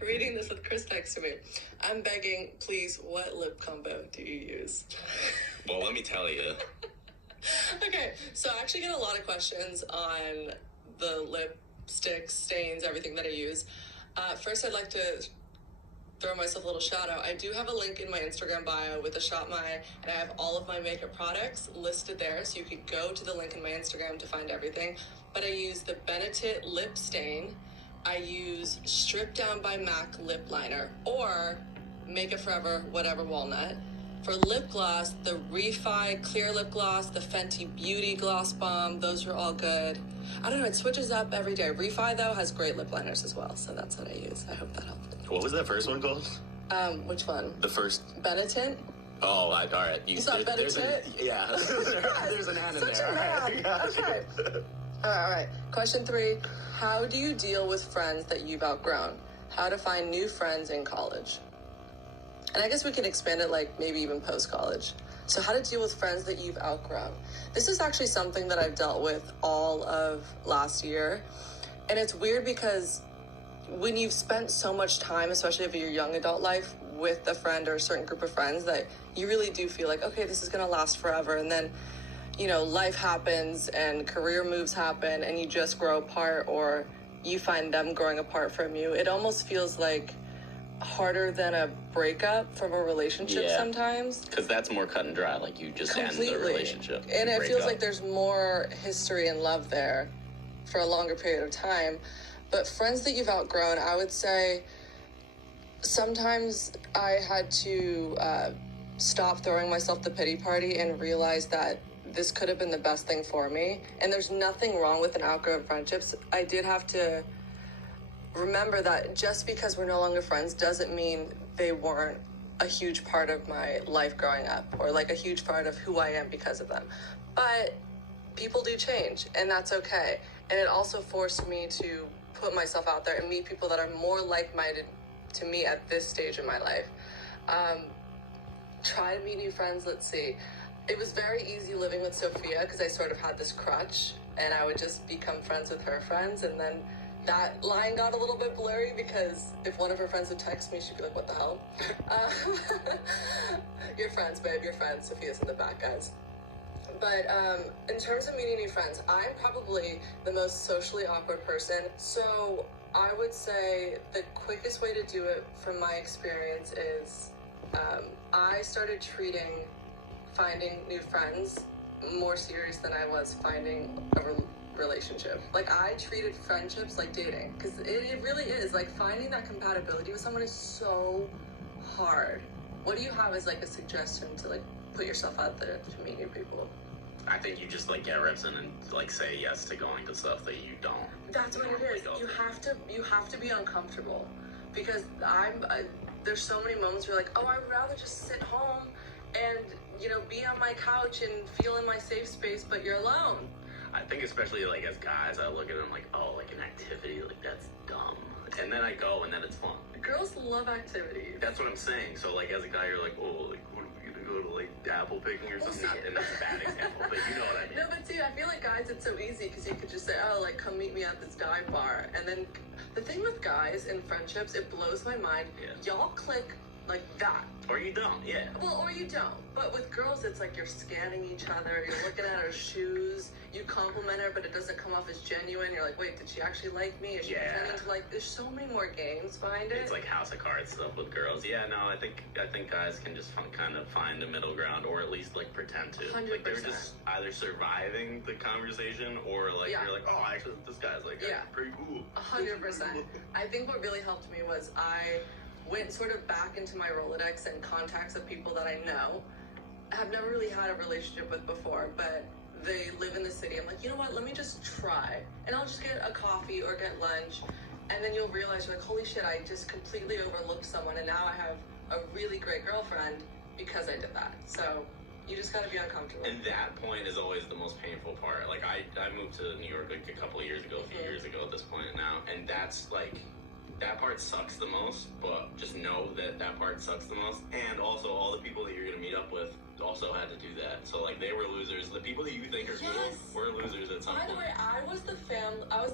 reading this with Chris next to me. I'm begging, please, what lip combo do you use? Well, let me tell you. Okay, so I actually get a lot of questions on the lipstick stains, everything that I use. First, I'd like to throw myself a little shout out. I do have a link in my Instagram bio with a Shop My, and I have all of my makeup products listed there, so you could go to the link in my Instagram to find everything. But I use the Benetint lip stain. I use Strip Down by MAC lip liner, or Makeup Forever whatever walnut. For lip gloss, the Refi clear lip gloss, the Fenty Beauty gloss bomb, those are all good. I don't know, it switches up every day. Refi, though, has great lip liners as well, so that's what I use. I hope that helped. What was that first one called? Which one? The first. Benetint? Oh, all right. You thought Benetint? Yeah, there's an hand in there. Okay. All right. Question 3. How do you deal with friends that you've outgrown? How to find new friends in college? And I guess we can expand it like maybe even post-college. So how to deal with friends that you've outgrown. This is actually something that I've dealt with all of last year. And it's weird because when you've spent so much time, especially of your young adult life, with a friend or a certain group of friends, that you really do feel like, okay, this is going to last forever. And then, life happens and career moves happen and you just grow apart, or you find them growing apart from you. It almost feels like harder than a breakup from a relationship sometimes. Because that's more cut and dry, like you just end the relationship. And it feels like there's more history and love there for a longer period of time. But friends that you've outgrown, I would say sometimes I had to stop throwing myself the pity party and realize that this could have been the best thing for me. And there's nothing wrong with an outgrown friendships. I did have to remember that just because we're no longer friends doesn't mean they weren't a huge part of my life growing up, or like a huge part of who I am because of them. But people do change, and that's okay. And it also forced me to put myself out there and meet people that are more like-minded to me at this stage in my life. Try to meet new friends. Let's see. It was very easy living with Sophia because I sort of had this crutch, and I would just become friends with her friends, and then that line got a little bit blurry because if one of her friends would text me, she'd be like, what the hell? Your friends, babe, your friends. Sophia's in the back, guys. But in terms of meeting new friends, I'm probably the most socially awkward person. So I would say the quickest way to do it from my experience is I started treating finding new friends more serious than I was finding a relationship. Like, I treated friendships like dating, because it really is. Like, finding that compatibility with someone is so hard. What do you have as like a suggestion to like put yourself out there to meet new people? I think you just like get reps in and like say yes to going to stuff that you don't. That's what it is. You have to be uncomfortable, because there's so many moments where you're like, oh, I would rather just sit home and be on my couch and feel in my safe space, but you're alone. I think especially like as guys, I look at them like, oh, like an activity, like that's dumb. And then I go and then it's fun. Girls love activities. That's what I'm saying. So like as a guy, you're like, oh, like what are we gonna go to, like apple picking or something? And that's a bad example, but you know what I mean. No, but see, I feel like guys, it's so easy because you could just say, oh, like come meet me at this dive bar. And then the thing with guys in friendships, it blows my mind. Yeah. Y'all click like that. Or you don't, yeah. Well, or you don't. But with girls, it's like you're scanning each other, you're looking at her shoes, you compliment her, but it doesn't come off as genuine. You're like, wait, did she actually like me? Is she pretending to like? There's so many more games behind it. It's like House of Cards stuff with girls. Yeah, no, I think guys can just kind of find a middle ground, or at least like pretend to. 100%. Like they're just either surviving the conversation, or like you're like, oh, actually, this guy's like pretty cool. 100%. I think what really helped me was I went sort of back into my Rolodex and contacts of people that I know. I've never really had a relationship with before, but they live in the city. I'm like, you know what, let me just try. And I'll just get a coffee or get lunch. And then you'll realize, you're like, holy shit, I just completely overlooked someone. And now I have a really great girlfriend because I did that. So you just gotta be uncomfortable. And that point is always the most painful part. Like I moved to New York like a couple of years ago, a few years ago at this point now. And that's like, that part sucks the most, but just know that part sucks the most. And also, all the people that you're gonna meet up with also had to do that. So like, they were losers. The people that you think are cool were losers at some point. By the way, I was the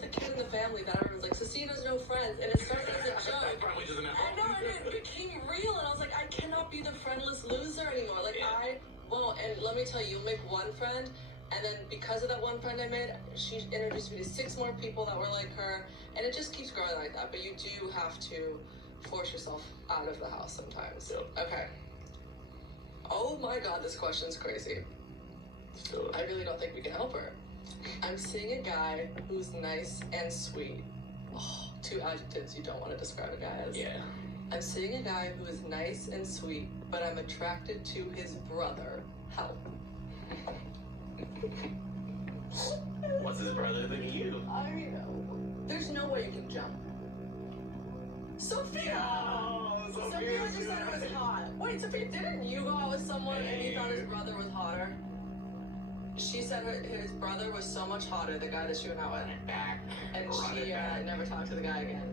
kid in the family that everyone was like, Sistina's no friends, and it started as a joke. I cannot be the friendless loser anymore. Like, Yeah. I won't. And let me tell you, you'll make one friend, and then because of that one friend I made, she introduced me to 6 more people that were like her, and it just keeps growing like that. But you do have to force yourself out of the house sometimes. Yep. Okay. Oh my god, this question's crazy. So, I really don't think we can help her. I'm seeing a guy who's nice and sweet. Oh, 2 adjectives you don't want to describe a guy as. yeah. I'm seeing a guy who is nice and sweet, but I'm attracted to his brother. Help. What's his brother than you? I know. There's no way you can jump. Sophia! Oh, Sophia just said it was hot. Wait, Sophia, didn't you go out with someone and he thought his brother was hotter? She said his brother was so much hotter, the guy that she went out with. Back. And Run she it back. never talked to the guy again.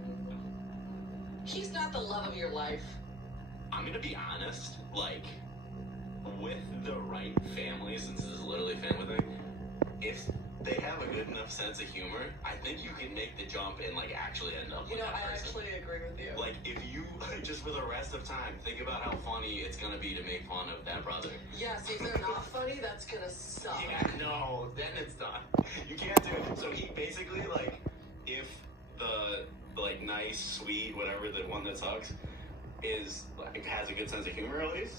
He's not the love of your life. I'm gonna be honest, like, with the right family, since this is literally a family thing, if they have a good enough sense of humor, I think you can make the jump and, like, actually end up You with know, that I person. actually agree with you. Like, if you, just for the rest of time, think about how funny it's gonna be to make fun of that brother. Yeah, see, if they're not funny, that's gonna suck. Yeah, no, then it's done. You can't do it. So he basically, like, if the like, nice, sweet, whatever, the one that sucks, is, like, has a good sense of humor at least,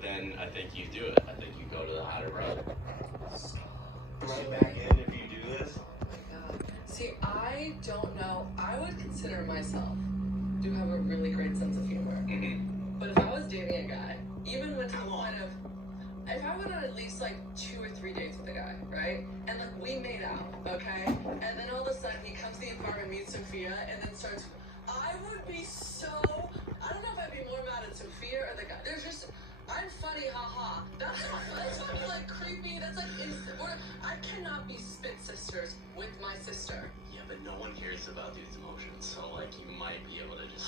then I think you do it. I think you go to the hotter brother. Right back in if you do this. Oh my god. See, I don't know. I would consider myself to have a really great sense of humor. Mm-hmm. But if I was dating a guy, even went to the point of, if I went on at least like 2 or 3 dates with a guy, right? And like we made out, okay? And then all of a sudden he comes to the apartment, meets Sophia, and then starts, I would be so, I don't know if I'd be more mad at Sophia or the guy. There's just, I'm funny, haha. That's not like creepy. That's like, I cannot be spit sisters with my sister. Yeah, but no one cares about dudes' emotions, so, like, you might be able to just,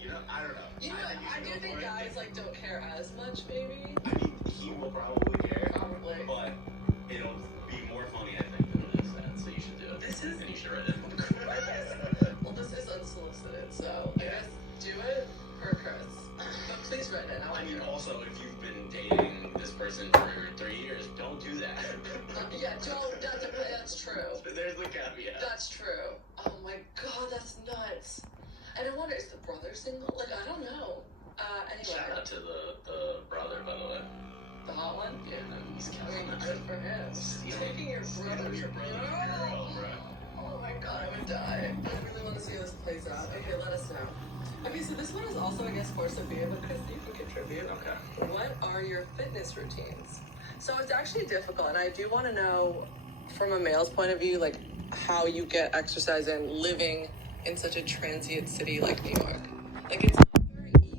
you know, I don't know. You know, I do think guys like don't care as much, maybe. I mean, he will probably care. Probably. But it'll be more funny, I think, than it is that. So you should do it. This is- And you should write it. Well, this is unsolicited, so I guess do it or Chris. But please write it. I mean, also, if you've been dating this person for 3 years, don't do that. Yeah, don't. That's true. There's the caveat. That's true. Oh my god, that's nuts. And I wonder, is the brother single? Like, I don't know. Anyway. Shout out to the brother, by the way. The hot one? Yeah, he's I killing mean, it. good for him. Taking your brother's girl, bro. Oh my god, I would die. I really want to see how this plays out. Okay, let us know. Okay, so this one is also, I guess, for Sophia, but Chris, you can contribute. Okay. What are your fitness routines? So it's actually difficult, and I do want to know, from a male's point of view, like, how you get exercise in living in such a transient city like New York. Like, it's